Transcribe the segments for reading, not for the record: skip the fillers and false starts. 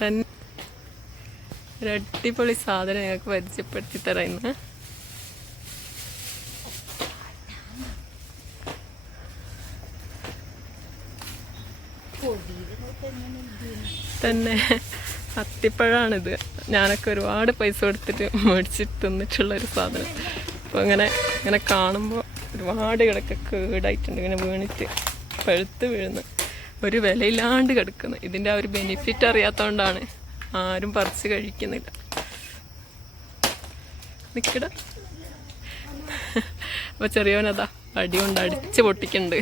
തന്നെ ഒരു അടിപൊളി സാധനം ഞങ്ങൾക്ക് പരിചയപ്പെടുത്തി തരാം. തന്നെ അത്തിപ്പഴാണിത്. ഞാനൊക്കെ ഒരുപാട് പൈസ കൊടുത്തിട്ട് മേടിച്ചിട്ട് തിന്നിട്ടുള്ളൊരു സാധനം. അപ്പോൾ ഇങ്ങനെ കാണുമ്പോൾ ഒരുപാട് കിടക്കെ കേടായിട്ടുണ്ട്. ഇങ്ങനെ വീണിട്ട് പഴുത്ത് വീഴുന്നു, ഒരു വിലയില്ലാണ്ട് കിടക്കുന്നു. ഇതിൻ്റെ ആ ഒരു ബെനിഫിറ്റ് അറിയാത്തതുകൊണ്ടാണ് ആരും പറിച്ച് കഴിക്കുന്നില്ല. നിൽക്കട. അപ്പോൾ ചെറിയവനതാ അടി കൊണ്ട് അടിച്ച് പൊട്ടിക്കുന്നുണ്ട്.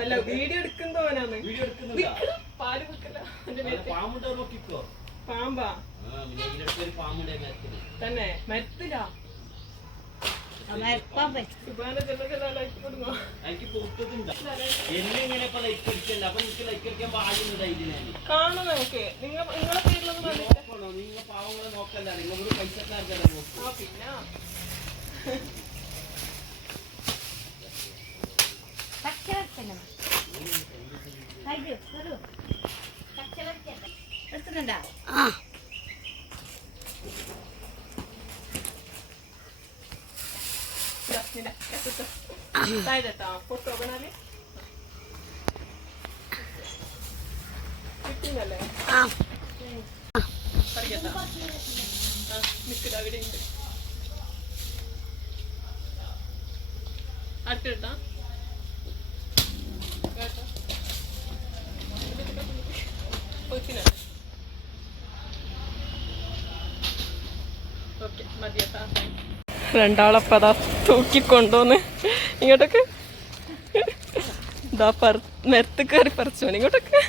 അല്ല വീഡിയോ എടുക്കുന്നവനാണ്. പാമ്പാ തന്നെ മരത്തിലാ. കാണും നമുക്ക്. നിങ്ങളെ പേരിലൊന്നും നിങ്ങൾ പാവങ്ങളെ നോക്കല്ല, നിങ്ങളോട് പൈസക്കാർക്കല്ല. പിന്നെ ഫോട്ടോ ബനാലേ കിട്ടുന്നല്ലേ? അവിടെയുണ്ട്. അട്ടിട്ടാ ഓക്കെ മതിയട്ടാ. രണ്ടാളപ്പം അതാ തൂക്കിക്കൊണ്ടോന്ന് ഇങ്ങോട്ടൊക്കെ ഇതാ നിരത്ത് കയറി പറിച്ചോന് ഇങ്ങോട്ടൊക്കെ.